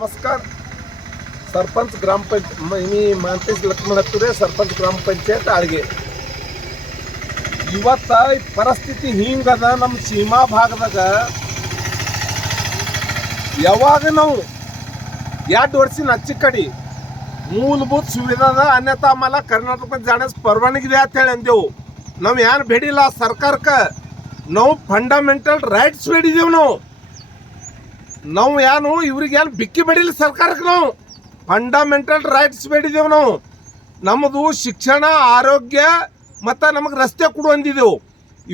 नमस्कार. सरपंच ग्रामपंचायत मी मानतेश लक्ष्मण हत्तुरे सरपंच ಗ್ರಾಮಪಂಚಾಯತ್ ಆಳ್ಗೆ. ಇವತ್ತ ಪರಿಸ್ಥಿತಿ ಹಿಂಗದ. ನಮ್ಮ ಸೀಮಾ ಭಾಗದಾಗ ಯಾವಾಗ ನಾವು 2 ವರ್ಷಿನ ಹಚ್ಚಿ ಕಡಿ ಮೂಲಭೂತ ಸುವಿಧಾದ ಅನ್ಯತಾ ಆಮೇಲೆ ಕರ್ನಾಟಕದ ಜಾಣಸ್ ಪರವಾನಗಿ ಇದೆ ಅಂತ ಹೇಳಿ ಅಂದೆವು. ನಾವು ಏನು ಬೇಡಿಲ್ಲ ಸರ್ಕಾರಕ್ಕೆ, ನಾವು ಫಂಡಮೆಂಟಲ್ ರೈಟ್ಸ್ ಬೇಡಿದೆವು. ನಾವು ಏನು ಇವ್ರಿಗೆ ಏನು ಬಿಕ್ಕಿ ಬೇಡಿಲ್ಲ ಸರ್ಕಾರಕ್ಕೆ, ನಾವು ಫಂಡಮೆಂಟಲ್ ರೈಟ್ಸ್ ಬೇಡಿದೆವು. ನಾವು ನಮ್ಮದು ಶಿಕ್ಷಣ, ಆರೋಗ್ಯ ಮತ್ತು ನಮಗೆ ರಸ್ತೆ ಕೊಡು ಅಂದಿದ್ದೆವು.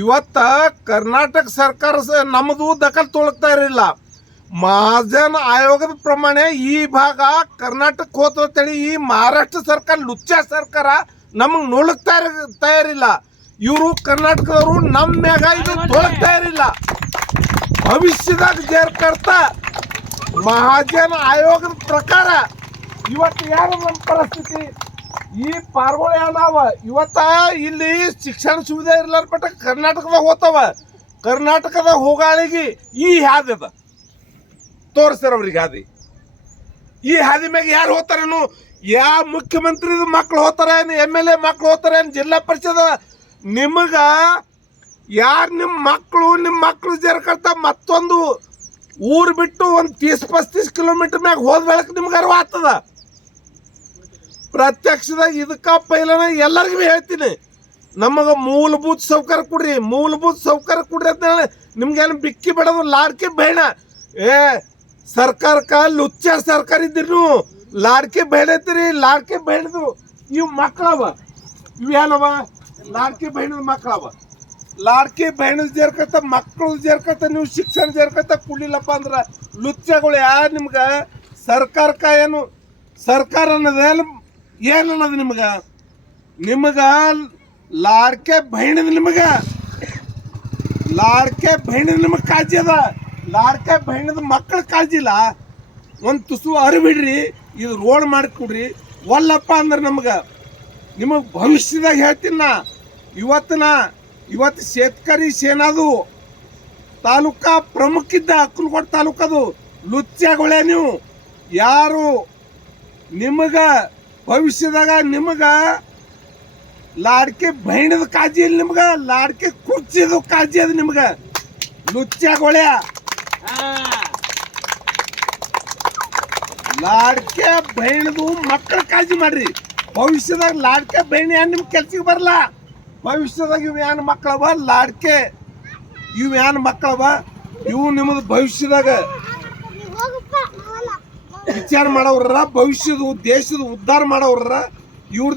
ಇವತ್ತು ಕರ್ನಾಟಕ ಸರ್ಕಾರ ನಮ್ಮದು ದಖಲ್ ತೊಳಗ್ತಾ ಇರಲಿಲ್ಲ. ಮಹಾಜನ್ ಆಯೋಗದ ಪ್ರಮಾಣ ಈ ಭಾಗ ಕರ್ನಾಟಕ ಹೋತೇಳಿ ಈ ಮಹಾರಾಷ್ಟ್ರ ಸರ್ಕಾರ ಲುಚ್ಚ ಸರ್ಕಾರ ನಮಗೆ ನೋಡ್ತಾ ತಯಾರಿಲ್ಲ. ಇವರು ಕರ್ನಾಟಕದವರು ನಮ್ಮ ಮ್ಯಾಗ ಇದು ತೊಳಗ್ತಾ ಇರಲಿಲ್ಲ. ಭವಿಷ್ಯದಾಗ ಜೇರ್ಕರ್ತ ಮಹಾಜನ್ ಆಯೋಗದ ಪ್ರಕಾರ ಇವತ್ತು ಯಾರು ನಮ್ಮ ಪರಿಸ್ಥಿತಿ ಈ ಪಾರ್ಗೋಳ ಏನಾವ. ಇವತ್ತ ಇಲ್ಲಿ ಶಿಕ್ಷಣ ಸುವಿಧೆ ಇರ್ಲಾರ ಬಟ್ ಕರ್ನಾಟಕದಾಗ ಹೋಗ್ತಾವ. ಕರ್ನಾಟಕದಾಗ ಹೋಗಾಳಿಗೆ ಈ ಹಾದಿ ಅದ, ತೋರಿಸ್ತಾರ ಅವ್ರಿಗೆ ಹಾದಿ. ಈ ಹಾದಿ ಮ್ಯಾಗ ಯಾರು ಹೋಗ್ತಾರೇನು? ಯಾವ ಮುಖ್ಯಮಂತ್ರಿದ ಮಕ್ಳು ಹೋಗ್ತಾರೆ, MLA ಮಕ್ಳು ಹೋಗ್ತಾರೆ, ಜಿಲ್ಲಾ ಪರಿಷದ. ನಿಮಗ ಯಾರು ನಿಮ್ಮ ಮಕ್ಕಳು ಜರ್ಕರ್ತ ಮತ್ತೊಂದು ಊರು ಬಿಟ್ಟು ಒಂದು 30-35 ಕಿಲೋಮೀಟರ್ ಮ್ಯಾಗ ಹೋದ ಬೆಳಕು ನಿಮ್ಗೆ ಅರಿವು ಆಗ್ತದ. ಪ್ರತ್ಯಕ್ಷದಾಗ ಇದಕ್ಕೆ ಪೈಲನ ಎಲ್ಲರಿಗೂ ಹೇಳ್ತೀನಿ, ನಮಗೆ ಮೂಲಭೂತ ಸೌಕರ್ಯ ಕೊಡ್ರಿ, ಮೂಲಭೂತ ಸೌಕರ್ಯ ಕೊಡ್ರಿ ಅಂತ ಹೇಳಿ. ನಿಮ್ಗೇನು ಬಿಕ್ಕಿ ಬಿಡೋದು ಲಾಡ್ಕಿ ಬೇಡ. ಸರ್ಕಾರಕ್ಕೆ ಲುಚ್ಚ ಸರ್ಕಾರ ಇದ್ದಿರು ಲಾಡ್ಕಿ ಬೇಡೈತಿರಿ. ಲಾಡ್ಕಿ ಬೇಡದು ಇವು ಮಕ್ಕಳವ, ಇವೇನವ ಲಾಡ್ಕಿ ಬೇಡದ ಮಕ್ಕಳವ. ಲಾಡ್ಕಿ ಬಹಣದ ಜೇರ್ಕತ್ತ ಮಕ್ಕಳು ಜೇರ್ಕತ್ತ, ನೀವು ಶಿಕ್ಷಣ ಜೇರ್ಕತ್ತ ಕೊಡ್ಲಿಲ್ಲಪ್ಪ ಅಂದ್ರೆ ಲುಚ್ಚಗಳು ಯಾರು ನಿಮ್ಗೆ ಸರ್ಕಾರಕ್ಕೆ ಏನು ಸರ್ಕಾರ ಅನ್ನೋದು ಏನನ್ನೋದು ನಿಮ್ಗೆ ಲಾಡ್ಕೆ ಬಹಣದ ಲಾಡ್ಕೆ ಬಹಣದ ನಿಮಗೆ ಕಾಳಜಿ ಅದ. ಲಾಡ್ಕೆ ಬಹಣದ ಮಕ್ಕಳ ಕಾಳಜಿ ಇಲ್ಲ. ಒಂದು ತುಸು ಅರಿಬಿಡ್ರಿ, ಇದು ರೋಡ್ ಮಾಡಿಕೊಡ್ರಿ. ಒಲ್ಲಪ್ಪ ಅಂದ್ರೆ ನಿಮಗೆ ಭವಿಷ್ಯದಾಗ ಹೇಳ್ತೀನಿ ನಾ. ಇವತ್ತು ಶೇತಕರಿ ಸೇನಾದು ತಾಲೂಕಾ ಪ್ರಮುಖ ಇದ್ದ ಅಕ್ಕಲಕೋಟೆ ತಾಲೂಕದು ಲುಚ್ಚಗಳೇ ನೀವು. ಯಾರು ನಿಮಗೆ ಭವಿಷ್ಯದಾಗ ನಿಮಗೆ ಲಾಡ್ಕೆ ಬೈಣದ ಕಾಳಜಿ ಇಲ್ಲ, ನಿಮ್ಗೆ ಲಾಡ್ಕೆ ಕುರ್ಚಿದು ಕಾಳಜಿ ಅದು. ನಿಮ್ಗೆ ಲುಚ್ಚಗಳೇ ಲಾಡ್ಕೆ ಬೈಣದು ಮಕ್ಕಳ ಕಾಳಜಿ ಮಾಡ್ರಿ. ಭವಿಷ್ಯದಾಗ ಲಾಡ್ಕೆ ಬೈಣಿ ಏನು ನಿಮ್ಗೆ ಕೆಲ್ಸಕ್ಕೆ ಬರಲ್ಲ. ಭವಿಷ್ಯದಾಗ ಇವು ಏನು ಮಕ್ಕಳವ ಲಾಡ್ಕೆ, ಇವು ಏನು ಮಕ್ಕಳವ, ಇವು ನಿಮ್ಮದು ಭವಿಷ್ಯದಾಗ ವಿಚಾರ ಮಾಡೋರ, ಭವಿಷ್ಯದ ದೇಶದ ಉದ್ಧಾರ ಮಾಡೋರ.